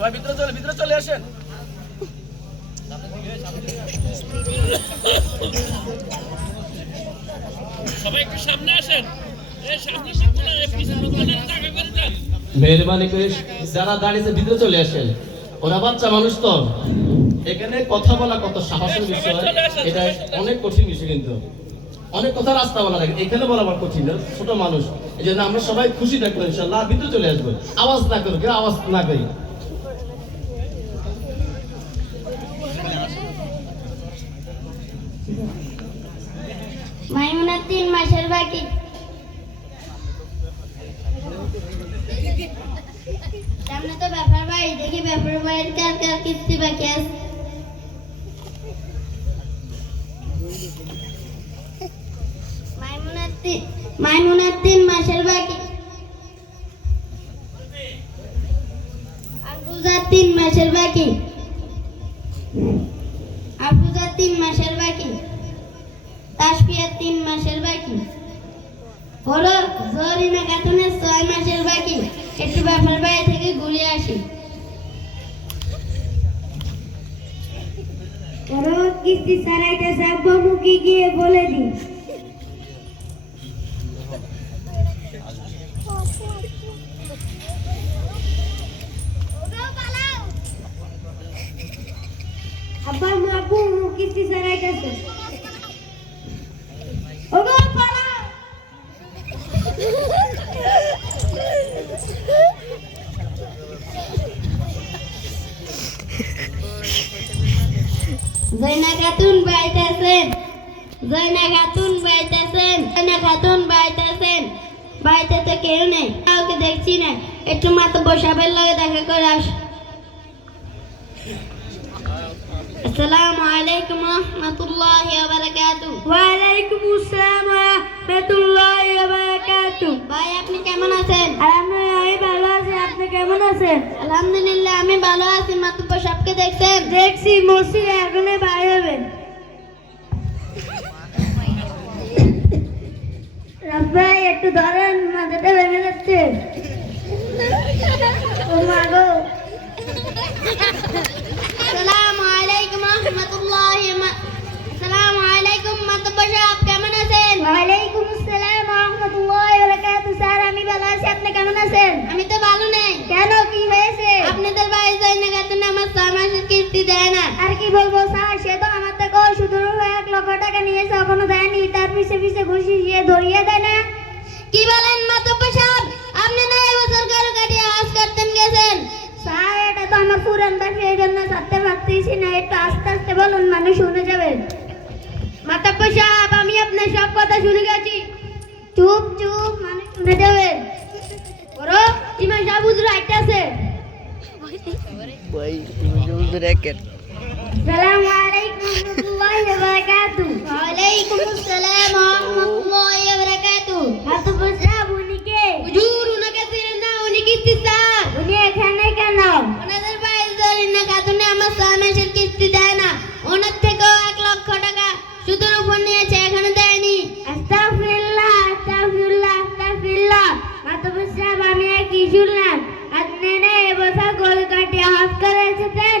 সবাই ভিতরে চলে আসেন। সবাই একটু সামনে আসেন। মেহরবানি করে যারা দাঁড়িয়েছে ভিতরে চলে আসেন। ওরা বাচ্চা মানুষ তো, এখানে কথা বলা কত সাহসের বিষয়, এটা অনেক কঠিন বিষয়, কিন্তু অনেক কথা রাস্তা বলা লাগে, এখানে বলা আবার কঠিন, ছোট মানুষ। এই জন্য আমরা সবাই খুশি থাকবো ইনশাল্লাহ, ভিতরে চলে আসবো, আওয়াজ না করবো, কেউ আওয়াজ না করি। মাইমুনার 3 মাসের বাকি। সামনে তো ব্যাপার বাড়ি, দেখি ব্যাপার বাড়ির কার কার কিস্তি বাকি আছে। মাইমুনার 3 মাসের বাকি। আফরোজার 3 মাসের বাকি। আফরোজার 3 মাসের বাকি। তাসফিয়ার 3 মাসের বাকি। হলো জরিনা খাতুনের 6 মাসের বাকি। একটু ব্যাপার বাড়ি থেকে ঘুরে আসি। কিস্তি সারাইতেছে, আব্বু মুখে গিয়ে বলে দিন। আব্বা আব্বু কিস্তি সারাইতেছে। ওগো পালাও। জয়না খাতুন বাইতেছেন। জয়না খাতুন বাইতেছেন। জয়না খাতুন বাইতেছেন। বাইতে তো কেউ নেই, কাউকে দেখছি না। একটু মাত্র বসাবের লগে দেখা করে আস। আসসালামু আলাইকুম ওয়া রাহমাতুল্লাহি ওয়া বারাকাতুহু। ওয়া আলাইকুম আসসালাম ওয়া রাহমাতুল্লাহি ওয়া বারাকাতুহু। ভাই আপনি কেমন আছেন? আলহামদুলিল্লাহ আমি ভালো আছি, আপনি কেমন আছেন? আলহামদুলিল্লাহ আমি ভালো আছি। মাতুব্বর সাহেবকে দেখছেন? দেখছি, মসজিদে এখনই বাইরে হবেন। ভাই একটু ধরেন, মাথাটা ভেঙে যাচ্ছে। ও মা গো। আসসালামু আলাইকুম ওয়া রাহমাতুল্লাহি আসসালামু আলাইকুম মাতুব্বর সাহেব কেমন আছেন? ওয়া আলাইকুম আসসালাম ওয়া রাহমাতুল্লাহি ওয়া বারাকাতুহু। স্যার আমি ভালো আছি, আপনি কেমন আছেন? আমি তো ভালো নেই। কেন, কি হয়েছে? আপনাদের ভাই জয়না খাতুন আমার 6 মাসের কিস্তি দেয় না। আর কি বলবো স্যার, সে তো আমার থেকে শুধু 1 লক্ষ টাকা নিয়েছে, এখনো দেয়নি। তার পিছে পিছে ঘুষি দিয়ে ধরিয়ে দেয় না। কি বলেন মাতুব্বর সাহেব, আপনি না এই বছর কারো কাটিয়ে আওয়াজ করতেন গেছেন? স্যার এটা তো আমার পুরান বাসা, এই জন্য ছাড়তে পারতেছি না। একটু আস্তে আস্তে বলুন, মানুষ শুনে যাবেন। মাতুব্বর সাহেব আমি আপনার সব কথা শুনে গেছি। চুপ চুপ, মানুষ শুনে যাবেন। ওরো ইমাম সাহেব হুজুর আইতাছে। ভাই হুজুর একের। আসসালামু আলাইকুম ওয়া রাহমাতুল্লাহি ওয়া বারাকাতুহু। ওয়া আলাইকুম আসসালাম ওয়া রাহমাতুল্লাহি ওয়া বারাকাতুহু। মাতুব্বর সাহেব উনি কে? হুজুর উনাকে চিনেন না? উনি কিস্তি স্যার। উনি এখানে কেন? ওনাদের ভাই জরিনা খাতুনে আমার 6 মাসের কিস্তি দেয় না। ওনার থেকেও 1 লক্ষ টাকা সুদের উপর নিয়েছে, এখনো দেয়নি। আস্তাগফিরুল্লাহ আস্তাগফিরুল্লাহ আস্তাগফিরুল্লাহ। মাতুব্বর সাহেব আমি আর কি শুনলাম, আপনি না এবছর গোল কাটিয়ে হজ করে এসেছেন।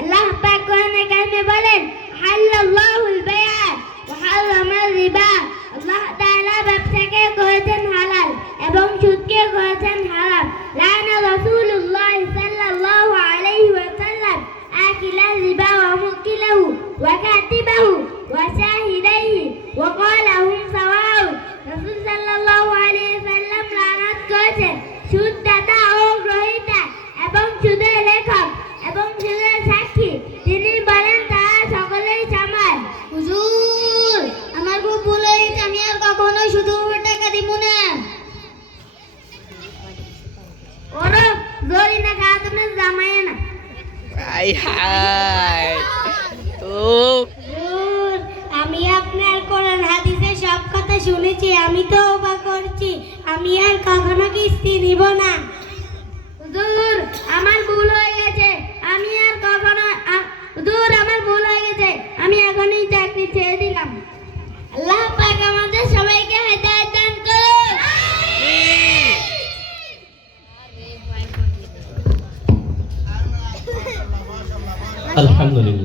আল্লাহ পাক কোরআনে কারিমে বলেন, হাল্লাল্লাহুল বাই'a ওয়া হারামার রিবা। আল্লাহ তাআলা ব্যবসাকে করেছেন হালাল এবং সুদকে করেছেন হারাম। লানা রাসূলুল্লাহ সাল্লাল্লাহু আলাইহি ওয়াসাল্লাম আকিলা রিবা ওয়া মুকিলাহু ওয়া কাতিবাহু ওয়া শাহিদাইহি ওয়া ক্বালা হুম সাওয়াউ। রাসূল সাল্লাল্লাহু আলাইহি ওয়াসাল্লাম লানাত করেছেন সুদদাতা ও গ্রহীতা এবং সুদের লেখক এবং সুদের সাক্ষী। তিনি বলেন তারা সকলেই সমান। হুজুর আমার খুব ভুল হয়েছে, আমি আর কখনোই সুদের উপর টাকা দিব না। ওরা জরিনা খাতুনের জামাই না। হাই হাই ও হুজুর আমি আপনার কোরআন হাদিসের সব কথা শুনেছি, আমি তো ওবা করছি, আমি আর কখনো কিস্তি নিব না। হুজুর আমার ভুল হয়ে গেছে, আমি আর কখনো হুজুর আমার ভুল হয়ে গেছে, আমি এখনই চাকরি ছেড়ে দিলাম। আল্লাহ পাক আমাদের সবাইকে হেদায়েত দান করুন। আলহামদুলিল্লাহ।